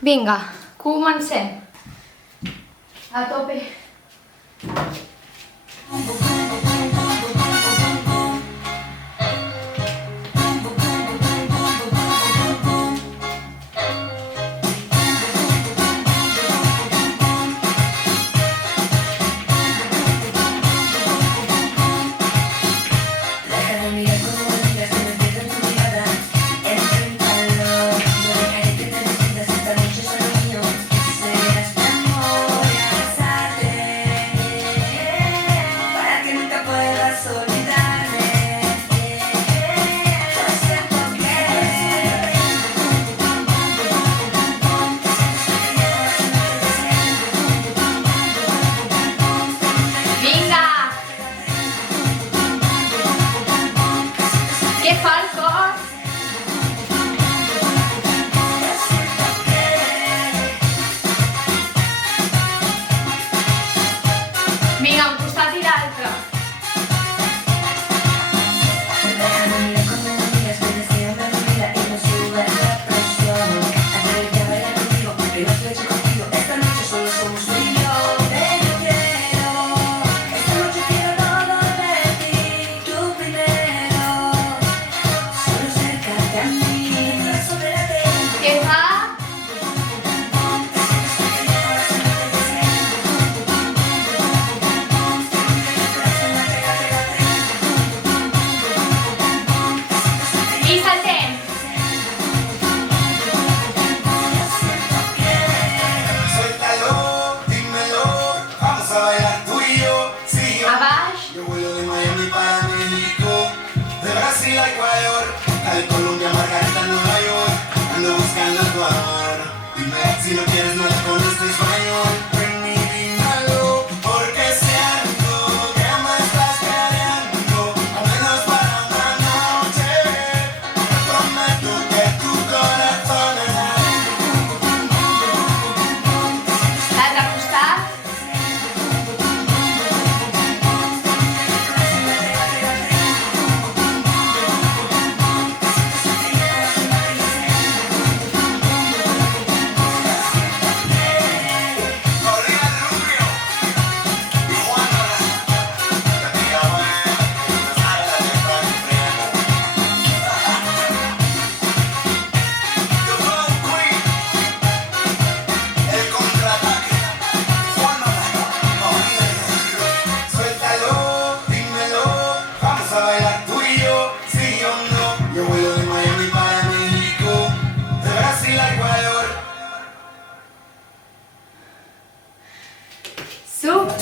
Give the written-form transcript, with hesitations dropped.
Vinga, comencem. A tope. Si no quieres nada con este español, ven y dímelo, porque siento que me estás queriendo, al menos para una noche. Te prometo que tu corazón es L'altre costat. Super!